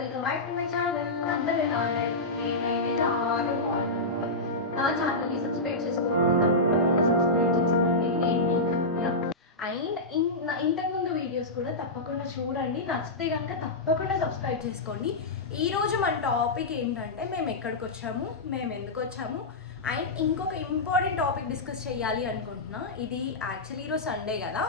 Welcome back to my channel. అందరూ ఎలా ఉన్నారు? నేనైతే చాలా బాగున్నాను. నా ఛానల్ని సబ్స్క్రైబ్ చేసుకోకుండా సబ్స్క్రైబ్ చేసుకోండి. అండ్ ఇంతకుముందు వీడియోస్ కూడా తప్పకుండా చూడండి. నచ్చితే కనుక తప్పకుండా సబ్స్క్రైబ్ చేసుకోండి. ఈరోజు మన టాపిక్ ఏంటంటే మేము ఎక్కడికి వచ్చాము, మేము ఎందుకు వచ్చాము, అండ్ ఇంకొక ఇంపార్టెంట్ టాపిక్ డిస్కస్ చేయాలి అనుకుంటున్నా. ఇది యాక్చువల్లీ ఈరోజు సండే కదా,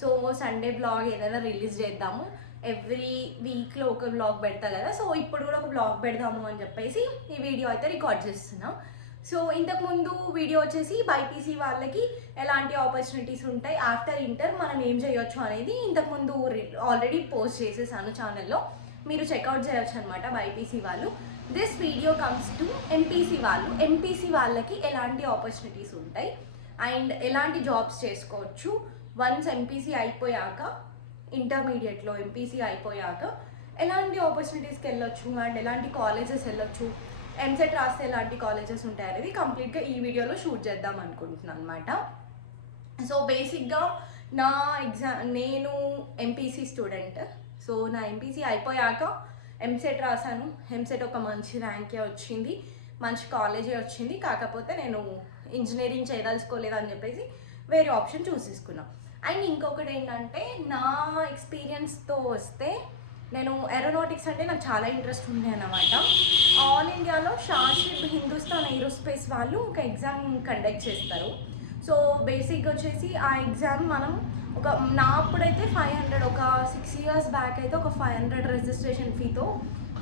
సో సండే బ్లాగ్ ఏదైనా రిలీజ్ చేద్దాము. ఎవ్రీ వీక్లో ఒక బ్లాగ్ పెడతా కదా, సో ఇప్పుడు కూడా ఒక బ్లాగ్ పెడదాము అని చెప్పేసి ఈ వీడియో అయితే రికార్డ్ చేస్తున్నాం. సో ఇంతకుముందు వీడియో వచ్చేసి బైపీసీ వాళ్ళకి ఎలాంటి ఆపర్చునిటీస్ ఉంటాయి, ఆఫ్టర్ ఇంటర్ మనం ఏం చేయొచ్చు అనేది ఇంతకుముందు ఆల్రెడీ పోస్ట్ చేసేసాను ఛానల్లో, మీరు చెక్అవుట్ చేయొచ్చు అనమాట బైపీసీ వాళ్ళు. This video comes to MPC వాళ్ళు. ఎంపీసీ వాళ్ళకి ఎలాంటి ఆపర్చునిటీస్ ఉంటాయి అండ్ ఎలాంటి జాబ్స్ చేసుకోవచ్చు వన్స్ ఎంపీసీ అయిపోయాక, ఇంటర్మీడియట్లో ఎంపీసీ అయిపోయాక ఎలాంటి ఆపర్చునిటీస్కి వెళ్ళొచ్చు అండ్ ఎలాంటి కాలేజెస్ వెళ్ళొచ్చు, ఎంసెట్ రాస్తే ఎలాంటి కాలేజెస్ ఉంటాయి అనేది కంప్లీట్గా ఈ వీడియోలో షూట్ చేద్దాం అనుకుంటున్నాను అనమాట. సో బేసిక్గా నేను ఎంపీసీ స్టూడెంట్. సో నా ఎంపీసీ అయిపోయాక ఎంసెట్ రాశాను. ఎంసెట్ ఒక మంచి ర్యాంకే వచ్చింది, మంచి కాలేజే వచ్చింది. కాకపోతే నేను ఇంజనీరింగ్ చేయదలుచుకోలేదని చెప్పేసి వేరే ఆప్షన్ చూస్ చేసుకున్నాను. అండ్ ఇంకొకటి ఏంటంటే, నా ఎక్స్పీరియన్స్తో వస్తే నేను ఏరోనాటిక్స్ అంటే నాకు చాలా ఇంట్రెస్ట్ ఉంది అన్నమాట. ఆల్ ఇండియాలో షాషిబ్ హిందుస్థాన్ ఏరోస్పేస్ వాళ్ళు ఒక ఎగ్జామ్ కండక్ట్ చేస్తారు. సో బేసిక్గా వచ్చేసి ఆ ఎగ్జామ్ మనం నా అప్పుడైతే 500, ఒక 6 years బ్యాక్ అయితే ఒక 500 రిజిస్ట్రేషన్ ఫీతో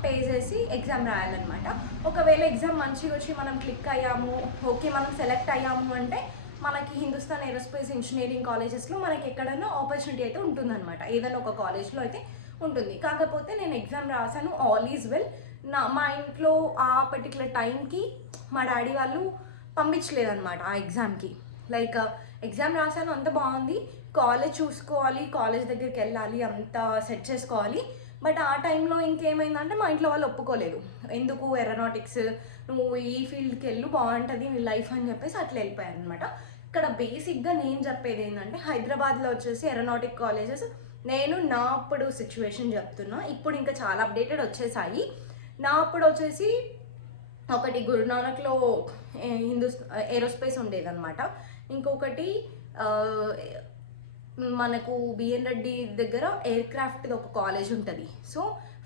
పే చేసి ఎగ్జామ్ రాయాలన్నమాట. ఒకవేళ ఎగ్జామ్ మంచిగా వచ్చి మనం క్లిక్ అయ్యాము, ఓకే మనం సెలెక్ట్ అయ్యాము అంటే మనకి హిందుస్థాన్ ఏరోస్పేస్ ఇంజనీరింగ్ కాలేజెస్లో మనకి ఎక్కడైనా ఆపర్చునిటీ అయితే ఉంటుందన్నమాట. ఏదైనా ఒక కాలేజ్లో అయితే ఉంటుంది. కాకపోతే నేను ఎగ్జామ్ రాశాను, ఆల్ ఈజ్ వెల్. మా ఇంట్లో ఆ పర్టికులర్ టైంకి మా డాడీ వాళ్ళు పంపించలేదన్నమాట ఆ ఎగ్జామ్కి. లైక్ ఎగ్జామ్ రాశాను, అంత బాగుంది, కాలేజ్ చూసుకోవాలి, కాలేజ్ దగ్గరికి వెళ్ళాలి, అంతా సెట్ చేసుకోవాలి. బట్ ఆ టైంలో ఇంకేమైందంటే మా ఇంట్లో వాళ్ళు ఒప్పుకోలేదు. ఎందుకు ఏరోనాటిక్స్, నువ్వు ఈ ఫీల్డ్కి వెళ్ళు బాగుంటుంది నీ లైఫ్ అని చెప్పేసి అట్లా వెళ్ళిపోయారు అనమాట. ఇక్కడ బేసిక్గా నేను చెప్పేది ఏంటంటే, హైదరాబాద్లో వచ్చేసి ఏరోనాటిక్ కాలేజెస్, నేను నా అప్పుడు సిచ్యువేషన్ చెప్తున్నా, ఇప్పుడు ఇంకా చాలా అప్డేటెడ్ వచ్చేసాయి. నా అప్పుడు వచ్చేసి ఒకటి గురునానక్లో ఏరోస్పేస్ ఉండేదన్నమాట. ఇంకొకటి మనకు బిఎన్ రెడ్డి దగ్గర ఎయిర్ క్రాఫ్ట్ది ఒక కాలేజ్ ఉంటుంది, సో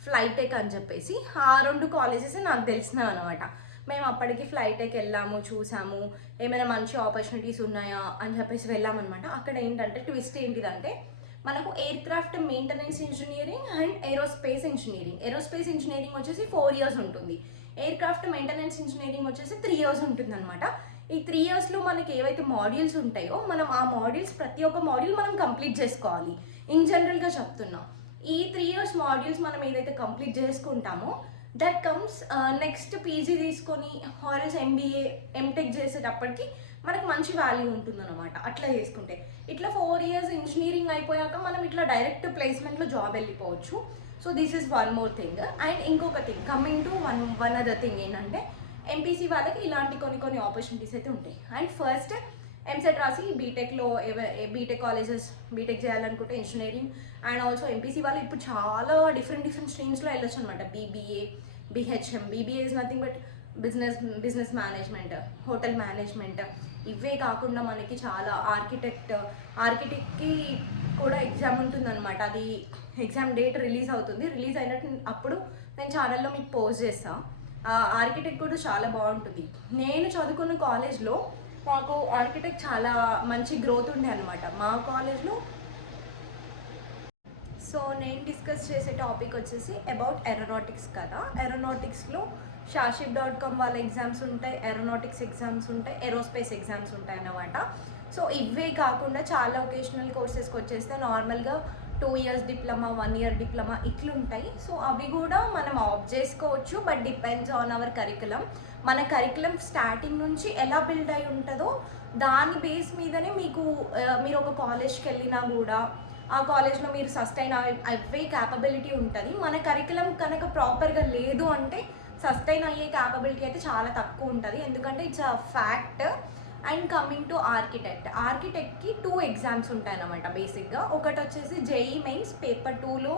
ఫ్లైటెక్ అని చెప్పేసి. ఆ 2 కాలేజెస్ నాకు తెలిసినవి అనమాట. మేము అప్పటికి ఫ్లైటెక్ వెళ్ళాము, చూసాము ఏమైనా మంచి ఆపర్చునిటీస్ ఉన్నాయా అని చెప్పేసి వెళ్ళామన్నమాట. అక్కడ ఏంటంటే ట్విస్ట్ ఏంటిదంటే, మనకు air craft maintenance engineering and aerospace engineering. Aerospace engineering వచ్చేసి 4 years ఉంటుంది, ఎయిర్ క్రాఫ్ట్ మెయింటెనెన్స్ ఇంజనీరింగ్ వచ్చేసి 3 years ఉంటుంది అనమాట. ఈ 3 yearsలో మనకి ఏవైతే మాడ్యూల్స్ ఉంటాయో మనం ఆ మాడ్యూల్స్ ప్రతి ఒక్క మాడ్యూల్ మనం కంప్లీట్ చేసుకోవాలి. ఇన్ జనరల్గా చెప్తున్నాం, ఈ 3 years మాడ్యూల్స్ మనం ఏదైతే కంప్లీట్ చేసుకుంటామో దట్ కమ్స్ నెక్స్ట్ పీజీ తీసుకొని ఆర్ఎల్స్ ఎంబీఏ ఎంటెక్ చేసేటప్పటికి మనకు మంచి వాల్యూ ఉంటుందన్నమాట. అట్లా చేసుకుంటే ఇట్లా 4 years ఇంజనీరింగ్ అయిపోయాక మనం ఇట్లా డైరెక్ట్ ప్లేస్మెంట్లో జాబ్ వెళ్ళిపోవచ్చు. So this is one more thing. And ఇంకొక thing, coming to one other thing ఏంటంటే, ఎంపీసీ వాళ్ళకి ఇలాంటి కొన్ని ఆపర్చునిటీస్ అయితే ఉంటాయి. అండ్ ఫస్ట్ ఎంసెట్ రాసి బీటెక్లో బీటెక్ కాలేజెస్ బీటెక్ చేయాలనుకుంటే ఇంజనీరింగ్, అండ్ ఆల్సో ఎంపీసీ వాళ్ళు ఇప్పుడు చాలా డిఫరెంట్ స్ట్రీమ్స్లో వెళ్ళొచ్చు అనమాట. BBA, BHM. BBA is nothing but business management, hotel management. ఇవే కాకుండా మనకి చాలా ఆర్కిటెక్ట్కి కూడా ఎగ్జామ్ ఉంటుందన్నమాట. అది ఎగ్జామ్ డేట్ రిలీజ్ అవుతుంది, రిలీజ్ అయినట్టు అప్పుడు నేను ఛానల్లో మీకు పోస్ట్ చేస్తాను. ఆర్కిటెక్ట్ కూడా చాలా బాగుంటుంది. నేను చదువుకున్న కాలేజ్లో మాకు ఆర్కిటెక్ట్ చాలా మంచి గ్రోత్ ఉండే అనమాట మా కాలేజ్లో. సో నేను డిస్కస్ చేసే టాపిక్ వచ్చేసి అబౌట్ ఏరోనాటిక్స్ కదా. ఏరోనాటిక్స్లో shashib.com వాళ్ళ ఎగ్జామ్స్ ఉంటాయి, ఏరోనాటిక్స్ ఎగ్జామ్స్ ఉంటాయి, ఏరోస్పేస్ ఎగ్జామ్స్ ఉంటాయి అన్నమాట. సో ఇవే కాకుండా చాలా వొకేషనల్ కోర్సెస్కి వచ్చేస్తే నార్మల్గా 2 years డిప్లొమా, 1 year డిప్లొమా ఇట్లుంటాయి. సో అవి కూడా మనం ఆప్ట్ చేసుకోవచ్చు, but depends on our curriculum. మన కరికులం స్టార్టింగ్ నుంచి ఎలా బిల్డ్ అయి ఉంటుందో దాని బేస్ మీదనే మీరు ఒక కాలేజ్కి వెళ్ళినా కూడా ఆ కాలేజ్లో మీరు సస్టైన్ అవే క్యాపబిలిటీ ఉంటుంది. మన కరికులం కనుక ప్రాపర్గా లేదు అంటే సస్టైన్ అయ్యే క్యాపబిలిటీ అయితే చాలా తక్కువ ఉంటుంది, ఎందుకంటే it's a fact. And coming to ఆర్కిటెక్ట్కి 2 ఎగ్జామ్స్ ఉంటాయి అన్నమాట బేసిక్గా. ఒకటి వచ్చేసి జేఈ మెయిన్స్ పేపర్ 2లో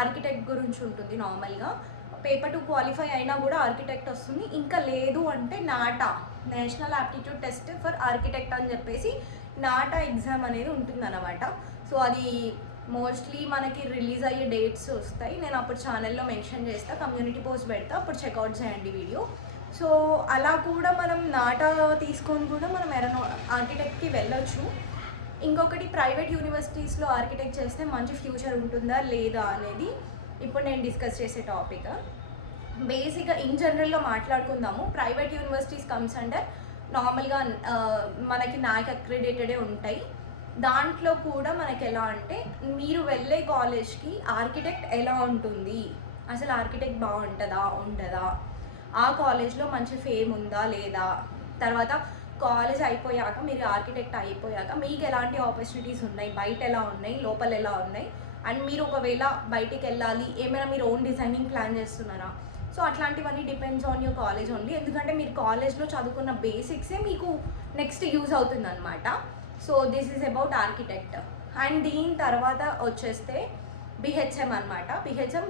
ఆర్కిటెక్ట్ గురించి ఉంటుంది నార్మల్గా. పేపర్ 2 క్వాలిఫై అయినా కూడా ఆర్కిటెక్ట్ వస్తుంది. ఇంకా లేదు అంటే NATA, national aptitude test for architect అని చెప్పేసి నాటా ఎగ్జామ్ అనేది ఉంటుందన్నమాట. సో అది మోస్ట్లీ మనకి రిలీజ్ అయ్యే డేట్స్ వస్తాయి. నేను అప్పుడు ఛానల్లో మెన్షన్ చేస్తా, కమ్యూనిటీ పోస్ట్ పెడతా, అప్పుడు చెక్అవుట్ చేయండి వీడియో. సో అలా కూడా మనం నాటా తీసుకొని కూడా మనం ఆర్కిటెక్ట్కి వెళ్ళొచ్చు. ఇంకొకటి ప్రైవేట్ యూనివర్సిటీస్లో ఆర్కిటెక్ట్ చేస్తే మంచి ఫ్యూచర్ ఉంటుందా లేదా అనేది ఇప్పుడు నేను డిస్కస్ చేసే టాపిక్. బేసిక్గా ఇన్ జనరల్గా మాట్లాడుకుందాము. ప్రైవేట్ యూనివర్సిటీస్ కమ్స్ అండర్ నార్మల్గా మనకి నాక్ అక్రెడిటెడే ఉంటాయి. దాంట్లో కూడా మనకి ఎలా అంటే మీరు వెళ్ళే కాలేజ్కి ఆర్కిటెక్ట్ ఎలా ఉంటుంది, అసలు ఆర్కిటెక్ట్ బాగుంటుందా ఉండదా, ఆ కాలేజ్లో మంచి ఫేమ్ ఉందా లేదా, తర్వాత కాలేజ్ అయిపోయాక మీరు ఆర్కిటెక్ట్ అయిపోయాక మీకు ఎలాంటి ఆపర్చునిటీస్ ఉన్నాయి, బయట ఎలా ఉన్నాయి, లోపల ఎలా ఉన్నాయి, అండ్ మీరు ఒకవేళ బయటికి వెళ్ళాలి ఏమైనా మీరు ఓన్ డిజైనింగ్ ప్లాన్ చేస్తున్నారా. సో అట్లాంటివన్నీ depends on your college only. ఎందుకంటే మీరు కాలేజ్లో చదువుకున్న బేసిక్సే మీకు నెక్స్ట్ యూజ్ అవుతుంది అనమాట. So this is about architect. And దీని తర్వాత వచ్చేస్తే బిహెచ్ఎం అనమాట. BHM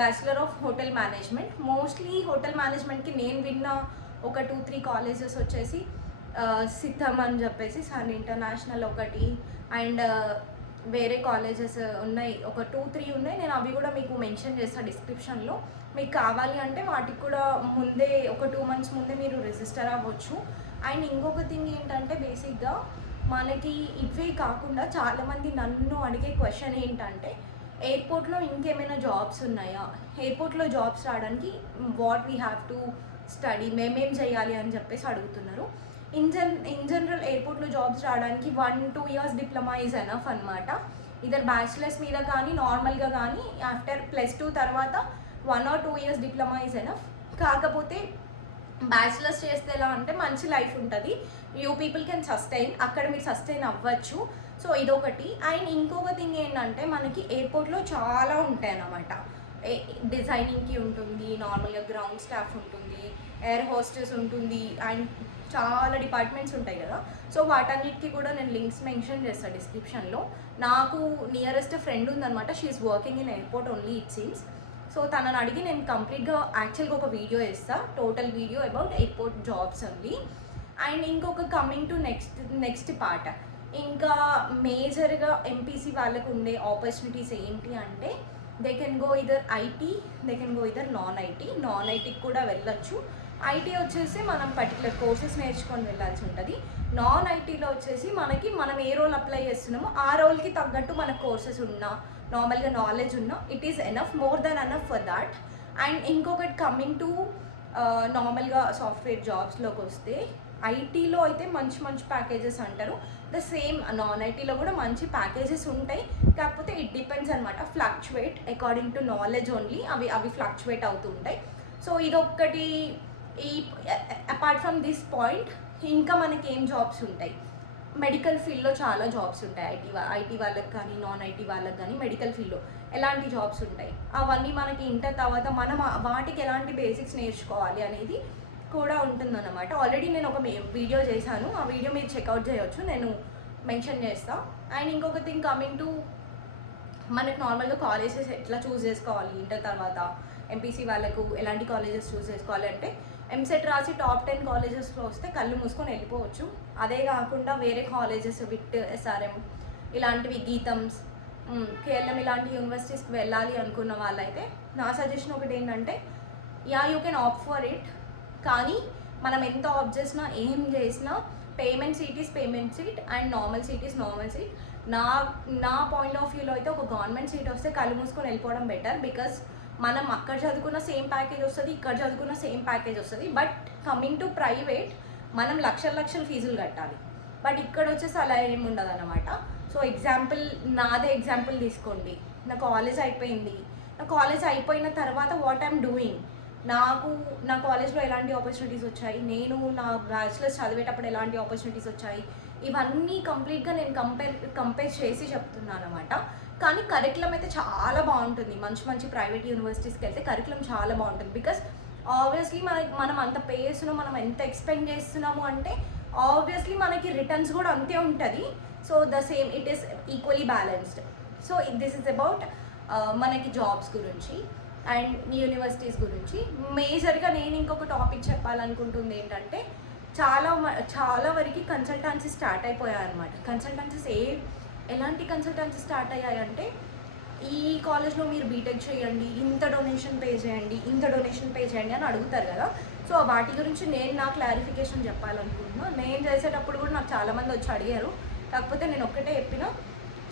bachelor of hotel management. Mostly hotel మేనేజ్మెంట్కి నేను విన్న ఒక 2-3 కాలేజెస్ వచ్చేసి సిద్ధం అని చెప్పేసి సన్ ఇంటర్నేషనల్ ఒకటి, అండ్ వేరే కాలేజెస్ ఉన్నాయి, ఒక 2-3 ఉన్నాయి. నేను అవి కూడా మీకు మెన్షన్ చేస్తాను డిస్క్రిప్షన్లో. మీకు కావాలి అంటే వాటికి కూడా ముందే ఒక 2 months ముందే మీరు రిజిస్టర్ అవ్వచ్చు. అండ్ ఇంకొక థింగ్ ఏంటంటే బేసిక్గా మనకి ఇవే కాకుండా చాలామంది నన్ను అడిగే క్వశ్చన్ ఏంటంటే ఎయిర్పోర్ట్లో ఇంకేమైనా జాబ్స్ ఉన్నాయా, ఎయిర్పోర్ట్లో జాబ్స్ రావడానికి what we have to study, మేమేం చేయాలి అని చెప్పేసి అడుగుతున్నారు. ఇన్ జనరల్ ఎయిర్పోర్ట్లో జాబ్స్ రావడానికి 1-2 years డిప్లొమా ఈజ్ ఎనఫ్ అనమాట. ఇద్దరు బ్యాచిలర్స్ మీద కానీ నార్మల్గా కానీ ఆఫ్టర్ +2 తర్వాత 1 or 2 years diploma is enough. కాకపోతే బ్యాచిలర్స్ చేస్తే ఎలా అంటే మంచి లైఫ్ ఉంటుంది, యూ పీపుల్ కెన్ సస్టైన్, అక్కడ మీరు సస్టైన్ అవ్వచ్చు. సో ఇదొకటి. అండ్ ఇంకొక థింగ్ ఏంటంటే మనకి ఎయిర్పోర్ట్లో చాలా ఉంటాయి అన్నమాట. డిజైనింగ్కి ఉంటుంది, నార్మల్గా గ్రౌండ్ స్టాఫ్ ఉంటుంది, ఎయిర్ హోస్టెస్ ఉంటుంది, అండ్ చాలా డిపార్ట్మెంట్స్ ఉంటాయి కదా. సో వాటన్నిటికీ కూడా నేను లింక్స్ మెన్షన్ చేస్తాను డిస్క్రిప్షన్లో. నాకు నియరెస్ట్ ఫ్రెండ్ ఉందన్నమాట, she is working in airport only it seems. So తనని అడిగి నేను కంప్లీట్గా యాక్చువల్గా ఒక వీడియో ఇస్తాను, total video about airport jobs ఉంది. అండ్ ఇంకొక కమింగ్ టు నెక్స్ట్ పార్ట్, ఇంకా మేజర్గా ఎంపీసీ వాళ్ళకు ఉండే ఆపర్చునిటీస్ ఏంటి అంటే they can go either IT, they can go either non ఐటీకి కూడా వెళ్ళొచ్చు. ఐటీ వచ్చేసి మనం పర్టికులర్ కోర్సెస్ నేర్చుకొని వెళ్ళాల్సి ఉంటుంది. నాన్ ఐటీలో వచ్చేసి మనం ఏ రోల్ అప్లై చేస్తున్నామో ఆ రోల్కి తగ్గట్టు మన కోర్సెస్ ఉన్నా, నార్మల్గా నాలెడ్జ్ ఉన్నా, it is enough, more than enough for that. And ఇంకొకటి కమింగ్ టు నార్మల్గా సాఫ్ట్వేర్ జాబ్స్లోకి వస్తే ఐటీలో అయితే మంచి ప్యాకేజెస్ అంటారు. ద సేమ్ నాన్ ఐటీలో కూడా మంచి ప్యాకేజెస్ ఉంటాయి, కాకపోతే ఇట్ డిపెండ్స్ అనమాట, fluctuate according to knowledge only, అవి ఫ్లక్చువేట్ అవుతూ ఉంటాయి. సో ఇదొక్కటి. ఈ అపార్ట్ ఫ్రమ్ దిస్ పాయింట్ ఇంకా మనకి ఏం జాబ్స్ ఉంటాయి, మెడికల్ ఫీల్డ్లో చాలా జాబ్స్ ఉంటాయి. ఐటీ వాళ్ళకి కానీ నాన్ ఐటీ వాళ్ళకి కానీ మెడికల్ ఫీల్డ్లో ఎలాంటి జాబ్స్ ఉంటాయి, అవన్నీ మనకి ఇంటర్ తర్వాత మనం వాటికి ఎలాంటి బేసిక్స్ నేర్చుకోవాలి అనేది కూడా ఉంటుందన్నమాట. ఆల్రెడీ నేను ఒక వీడియో చేశాను, ఆ వీడియో మీరు చెక్అవుట్ చేయొచ్చు, నేను మెన్షన్ చేస్తాను. అండ్ ఇంకొక థింగ్ కమింగ్ టు మనకి నార్మల్గా కాలేజెస్ ఎట్లా చూస్ చేసుకోవాలి ఇంటర్ తర్వాత, ఎంపీసీ వాళ్ళకు ఎలాంటి కాలేజెస్ చూస్ చేసుకోవాలి అంటే ఎంసెట్ రాసి టాప్ 10 కాలేజెస్లో వస్తే కళ్ళు మూసుకొని వెళ్ళిపోవచ్చు. అదే కాకుండా వేరే కాలేజెస్ విట్, ఎస్ఆర్ఎం ఇలాంటివి, గీతమ్స్, కేఎల్ఎం ఇలాంటి యూనివర్సిటీస్కి వెళ్ళాలి అనుకున్న వాళ్ళైతే నా సజెషన్ ఒకటి ఏంటంటే you can opt for it. కానీ మనం ఎంత ఆప్ట్ చేసినా ఏం చేసినా payment seat is payment seat and normal seat is normal seat. నా పాయింట్ ఆఫ్ వ్యూలో అయితే ఒక గవర్నమెంట్ సీట్ వస్తే కళ్ళు మూసుకొని వెళ్ళిపోవడం బెటర్. బికాస్ మనం అక్కడ చదువుకున్న సేమ్ ప్యాకేజ్ వస్తుంది, ఇక్కడ చదువుకున్న సేమ్ ప్యాకేజ్ వస్తుంది. బట్ కమింగ్ టు ప్రైవేట్ మనం లక్షల ఫీజులు కట్టాలి. బట్ ఇక్కడ వచ్చేసి అలా ఏమి ఉండదు అన్నమాట. సో నాదే ఎగ్జాంపుల్ తీసుకోండి. నా కాలేజ్ అయిపోయింది, నా కాలేజ్ అయిపోయిన తర్వాత వాట్ ఐఎమ్ డూయింగ్, నా కాలేజ్లో ఎలాంటి ఆపర్చునిటీస్ వచ్చాయి, నేను నా బ్యాచిలర్స్ చదివేటప్పుడు ఎలాంటి ఆపర్చునిటీస్ వచ్చాయి, ఇవన్నీ కంప్లీట్గా నేను కంపేర్ చేసి చెప్తున్నాను అనమాట. కానీ కరికులం అయితే చాలా బాగుంటుంది. మంచి ప్రైవేట్ యూనివర్సిటీస్కి వెళ్తే కరికులం చాలా బాగుంటుంది. బికాస్ ఆబ్వియస్లీ మనం అంత పే చేస్తున్నాం, మనం ఎంత ఎక్స్పెండ్ చేస్తున్నాము అంటే ఆబ్వియస్లీ మనకి రిటర్న్స్ కూడా అంతే ఉంటుంది. So the same it is equally balanced. So this is about మనకి జాబ్స్ గురించి. అండ్ యూనివర్సిటీస్ గురించి. మేజర్గా నేను ఇంకొక టాపిక్ చెప్పాలనుకుంటుంది ఏంటంటే, చాలా వరకు కన్సల్టెన్సీ స్టార్ట్ అయిపోయాయి అనమాట. కన్సల్టెన్సీస్ ఎలాంటి కన్సల్టెన్సీ స్టార్ట్ అయ్యాయంటే, ఈ కాలేజ్లో మీరు బీటెక్ చేయండి, ఇంత డొనేషన్ పే చేయండి, ఇంత డొనేషన్ పే చేయండి అని అడుగుతారు కదా. సో వాటి గురించి నేను నా క్లారిఫికేషన్ చెప్పాలనుకుంటున్నాను. నేను చేసేటప్పుడు కూడా నాకు చాలామంది వచ్చి అడిగారు, కాకపోతే నేను ఒక్కటే చెప్పిన.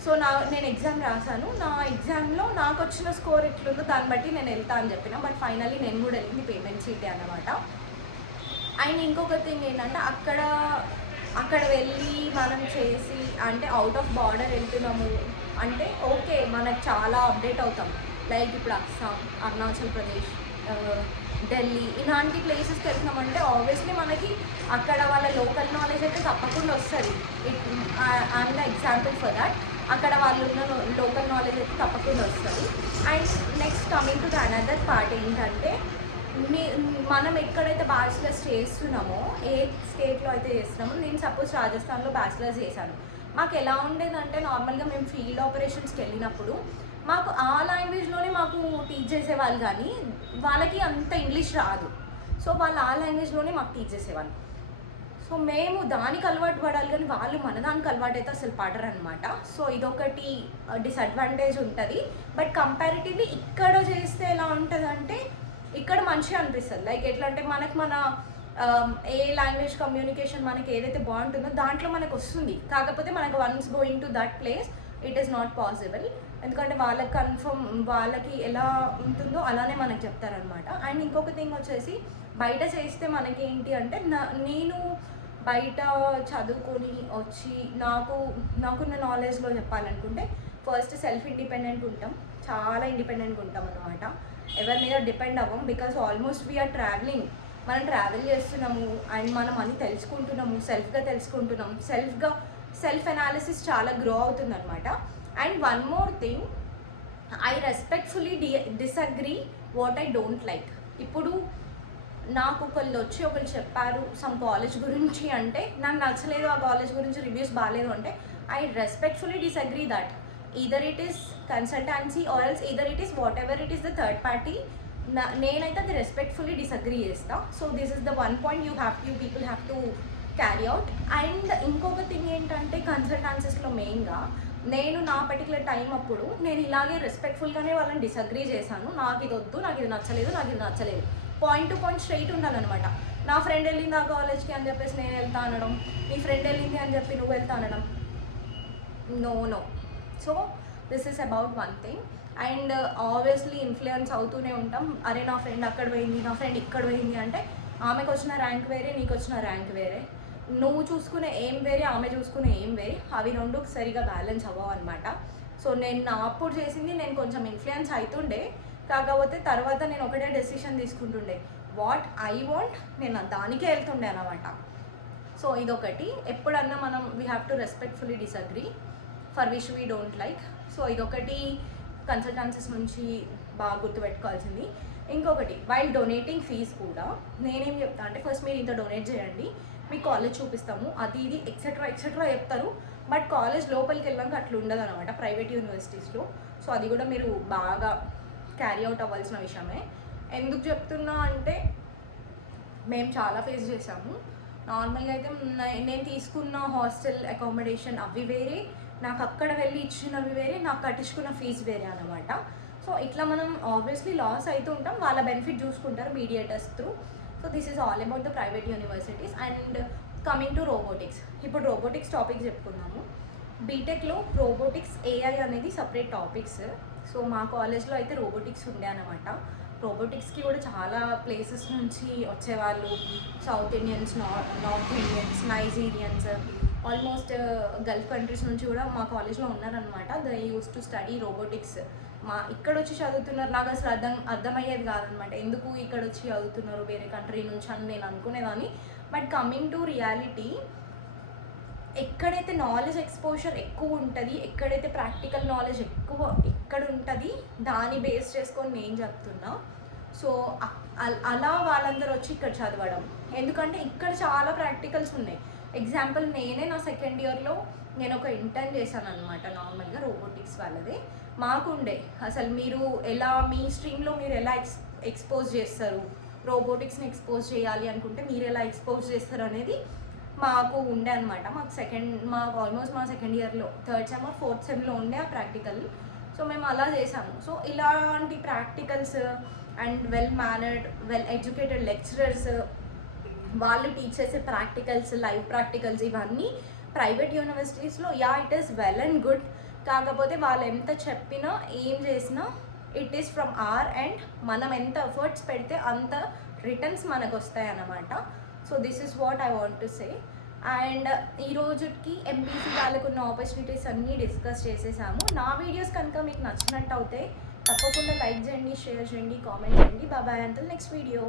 సో నేను ఎగ్జామ్ రాశాను, నా ఎగ్జామ్లో నాకు వచ్చిన స్కోర్ ఎట్లుందో దాన్ని బట్టి నేను వెళ్తా అని చెప్పిన. బట్ ఫైనల్లీ నేను కూడా వెళ్ళింది పేమెంట్ సీటే అన్నమాట. అండ్ ఇంకొక థింగ్ ఏంటంటే, అక్కడ వెళ్ళి మనం చేసి అంటే అవుట్ ఆఫ్ బార్డర్ వెళ్తున్నాము అంటే ఓకే, మనకు చాలా అప్డేట్ అవుతాం. లైక్ ఇప్పుడు అస్సాం, అరుణాచల్ ప్రదేశ్, ఢిల్లీ ఇలాంటి ప్లేసెస్కి వెళ్తున్నామంటే ఆబ్వియస్లీ మనకి అక్కడ వాళ్ళ లోకల్ నాలెడ్జ్ అయితే తప్పకుండా వస్తుంది. I'm the example for that. అక్కడ వాళ్ళు ఉన్న లోకల్ నాలెడ్జ్ అయితే తప్పకుండా వస్తుంది. And next coming to the another part ఏంటంటే, మనం ఎక్కడైతే బ్యాచిలర్స్ చేస్తున్నామో, ఏ స్టేట్లో అయితే చేస్తున్నామో, నేను సపోజ్ రాజస్థాన్లో బ్యాచిలర్స్ చేశాను. మాకు ఎలా ఉండేదంటే, నార్మల్గా మేము ఫీల్డ్ ఆపరేషన్స్కి వెళ్ళినప్పుడు మాకు ఆ లాంగ్వేజ్లోనే మాకు టీచ్ చేసేవాళ్ళు, కానీ వాళ్ళకి అంత ఇంగ్లీష్ రాదు. సో వాళ్ళు ఆ లాంగ్వేజ్లోనే మాకు టీచ్ చేసేవాళ్ళు. సో మేము దానికి అలవాటు పడాలి, కానీ వాళ్ళు మన దానికి అలవాటు అయితే అసలు పడరు అనమాట. సో ఇదొకటి డిసడ్వాంటేజ్ ఉంటుంది. బట్ కంపారిటివ్లీ ఇక్కడ చేస్తే ఎలా ఉంటుంది అంటే, ఇక్కడ మంచిగా అనిపిస్తుంది. లైక్ ఎట్లా అంటే, మన ఏ లాంగ్వేజ్ కమ్యూనికేషన్ మనకి ఏదైతే బాగుంటుందో దాంట్లో మనకు వస్తుంది. కాకపోతే మనకు once going to that place it is not possible. ఎందుకంటే వాళ్ళకి ఎలా ఉంటుందో అలానే మనకు చెప్తారనమాట. అండ్ ఇంకొక థింగ్ వచ్చేసి, బయట చేస్తే మనకి ఏంటి అంటే, నేను బయట చదువుకొని వచ్చి నాకున్న నాలెడ్జ్లో చెప్పాలనుకుంటే, ఫస్ట్ సెల్ఫ్ ఇండిపెండెంట్ ఉంటాం, చాలా ఇండిపెండెంట్గా ఉంటాం అనమాట. ఎవరి మీద డిపెండ్ అవ్వం. బికాస్ ఆల్మోస్ట్ వీఆర్ ట్రావెలింగ్, మనం ట్రావెల్ చేస్తున్నాము అండ్ మనం అన్ని తెలుసుకుంటున్నాము, సెల్ఫ్గా తెలుసుకుంటున్నాం, సెల్ఫ్ అనాలిసిస్ చాలా గ్రో అవుతుంది అనమాట. And one more thing, I respectfully disagree what I don't like. ఇప్పుడు నాకు ఒకళ్ళు చెప్పారు సమ్ కాలేజ్ గురించి అంటే, నాకు నచ్చలేదు, ఆ కాలేజ్ గురించి రివ్యూస్ బాగాలేదు అంటే, I respectfully disagree that. either it is consultancy or else either it is whatever it is the third party. నేనైతే అది రెస్పెక్ట్ఫుల్లీ డిసగ్రీ చేస్తా. So this is the one point you people have to carry out. And ఇంకొక thing ఏంటంటే, కన్సల్టెన్సీస్లో మెయిన్గా నేను నా particular time అప్పుడు నేను ఇలాగే రెస్పెక్ట్ఫుల్గానే వాళ్ళని డిసగ్రీ చేశాను. నాకు ఇది వద్దు, నాకు ఇది నచ్చలేదు. పాయింట్ టు పాయింట్ స్ట్రైట్ ఉండాలన్నమాట. నా ఫ్రెండ్ వెళ్ళింది ఆ కాలేజ్కి అని చెప్పేసి నేను వెళ్తా అనడం, నీ ఫ్రెండ్ వెళ్ళింది అని చెప్పి నువ్వు వెళ్తా అనడం, no. So this is about one thing. And obviously influence అవుతూనే ఉంటాం. అరే నా ఫ్రెండ్ అక్కడ పోయింది, నా ఫ్రెండ్ ఇక్కడ పోయింది అంటే, ఆమెకు వచ్చిన ర్యాంక్ వేరే, నీకు వచ్చిన ర్యాంక్ వేరే, నువ్వు చూసుకునే ఏం వేరే, ఆమె చూసుకునే ఏం వేరే, అవి రెండు సరిగా బ్యాలెన్స్ అవ్వవు అనమాట. సో నేను అప్పుడు చేసింది, నేను కొంచెం ఇన్ఫ్లుయెన్స్ అవుతుండే, కాకపోతే తర్వాత నేను ఒకటే డెసిషన్ తీసుకుంటుండే, వాట్ ఐ వాంట్, నేను దానికే వెళ్తుండే అనమాట. సో ఇదొకటి. ఎప్పుడన్నా మనం we have to respectfully disagree for which we don't like. So ఇదొకటి కన్సల్టెన్సీస్ నుంచి బాగా గుర్తుపెట్టుకోవాల్సింది. ఇంకొకటి, వైల్ డొనేటింగ్ ఫీజ్ కూడా నేనేం చెప్తా అంటే, ఫస్ట్ మీరు ఇంత డొనేట్ చేయండి, మీ కాలేజ్ చూపిస్తాము, అది ఇది ఎక్సెట్రా చెప్తారు. బట్ కాలేజ్ లోపలికి వెళ్ళాక అట్లా ఉండదు అనమాట ప్రైవేట్ యూనివర్సిటీస్లో. సో అది కూడా మీరు బాగా క్యారీ అవుట్ అవ్వాల్సిన విషయమే. ఎందుకు చెప్తున్నా అంటే, మేము చాలా ఫేస్ చేసాము. నార్మల్గా అయితే నేను తీసుకున్న హాస్టల్ అకామిడేషన్ అవి వేరే, నాకు అక్కడ వెళ్ళి ఇచ్చినవి వేరే, నాకు కట్టించుకున్న ఫీజు వేరే అనమాట. సో ఇట్లా మనం ఆబ్వియస్లీ లాస్ అవుతూ ఉంటాం, వాళ్ళ బెనిఫిట్ చూసుకుంటారు mediators through. So this is all about the private universities. And coming to robotics, ఇప్పుడు రోబోటిక్స్ టాపిక్ చెప్పుకున్నాము. బీటెక్లో రోబోటిక్స్, ఏఐ అనేది సపరేట్ టాపిక్స్. సో మా కాలేజ్లో అయితే రోబోటిక్స్ ఉండే అనమాట. రోబోటిక్స్కి కూడా చాలా ప్లేసెస్ నుంచి వచ్చేవాళ్ళు, south Indians, north Indians, Nigerians, almost Gulf countries నుంచి కూడా మా కాలేజ్లో ఉన్నారనమాట. They use to study robotics. ఇక్కడ వచ్చి చదువుతున్నారు, నాకు అసలు అర్థమయ్యేది కాదనమాట, ఎందుకు ఇక్కడ వచ్చి చదువుతున్నారు వేరే కంట్రీ నుంచి అని నేను అనుకునేదాన్ని. బట్ కమింగ్ టు రియాలిటీ, ఎక్కడైతే నాలెడ్జ్ ఎక్స్పోజర్ ఎక్కువ ఉంటుంది, ఎక్కడైతే ప్రాక్టికల్ నాలెడ్జ్ ఎక్కడ ఉంటుంది, దాన్ని బేస్ చేసుకొని నేను చెప్తున్నా. సో అలా వాళ్ళందరూ వచ్చి ఇక్కడ చదవడం, ఎందుకంటే ఇక్కడ చాలా ప్రాక్టికల్స్ ఉన్నాయి. ఎగ్జాంపుల్, నేనే నా సెకండ్ ఇయర్లో నేను ఒక ఇంటర్న్ చేశాను అనమాట నార్మల్గా రోబోటిక్స్ వాళ్ళది. మాకుండే అసలు మీరు ఎలా మీ స్ట్రీమ్లో మీరు ఎలా ఎక్స్పోజ్ చేస్తారు, రోబోటిక్స్ని ఎక్స్పోజ్ చేయాలి అనుకుంటే మీరు ఎలా ఎక్స్పోజ్ చేస్తారు అనేది మాకు ఉండే అనమాట. మాకు ఆల్మోస్ట్ మా సెకండ్ ఇయర్లో థర్డ్ సెమ్ ఆర్ ఫోర్త్ సెమ్లో ఉండే ఆ ప్రాక్టికల్. సో మేము అలా చేసాము. సో ఇలాంటి practicals and well mannered well educated lecturers వాళ్ళు టీచ్ చేసే ప్రాక్టికల్స్, లైవ్ ప్రాక్టికల్స్ ఇవన్నీ ప్రైవేట్ యూనివర్సిటీస్లో it is well and good. కాకపోతే వాళ్ళు ఎంత చెప్పినా ఏం చేసినా it is from our and మనం ఎంత ఎఫర్ట్స్ పెడితే అంత రిటర్న్స్ మనకు వస్తాయి అన్నమాట. So this is what I want to say. And ఈ రోజుకి ఎంపీసీ వాళ్ళకు ఉన్న ఆపర్చునిటీస్ అన్నీ డిస్కస్ చేసేసాము. నా వీడియోస్ కనుక మీకు నచ్చినట్టు అయితే తప్పకుండా లైక్ చేయండి, షేర్ చేయండి, కామెంట్ చేయండి. Bye until next video.